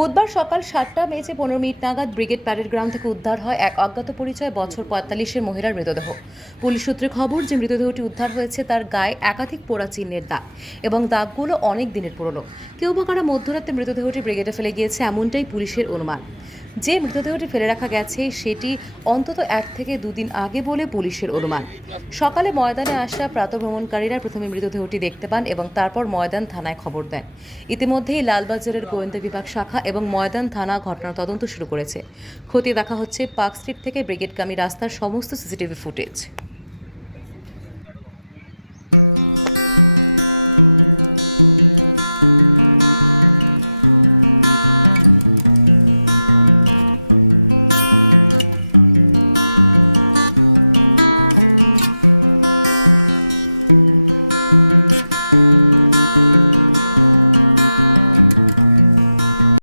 বুধবার সকাল ৭টা বেজে ১৫ মিনিট নাগাদ ব্রিগেড প্যারেড গ্রাউন্ড থেকে উদ্ধার হয় এক অজ্ঞাত পরিচয় বছর ৪৫-এর মহিলার মৃতদেহ। পুলিশ সূত্রে খবর যে মৃতদেহটি উদ্ধার হয়েছে তার গায়ে একাধিক পোড়া চিহ্নের দাগ এবং দাগগুলো অনেক দিনের পুরনো। কেউ বা কারা মধ্যরাতে মৃতদেহটি ব্রিগেডে ফেলে গিয়েছে এমনটাই পুলিশের অনুমান। যে মৃতদেহটি ফেলে রাখা গেছে সেটি অন্তত ১ থেকে ২ দিন আগে বলে পুলিশের অনুমান। সকালে ময়দানে আসা প্রাতঃভ্রমণকারীরা প্রথমে মৃতদেহটি দেখতে পান এবং তারপর ময়দান থানায় খবর দেন। ইতিমধ্যেই লালবাজারের গোয়েন্দা বিভাগ শাখা এবং ময়দান থানা ঘটনার তদন্ত শুরু করেছে। খতিয়ে দেখা হচ্ছে পার্ক স্ট্রিট থেকে ব্রিগেডগামী রাস্তার সমস্ত সিসিটিভি ফুটেজ।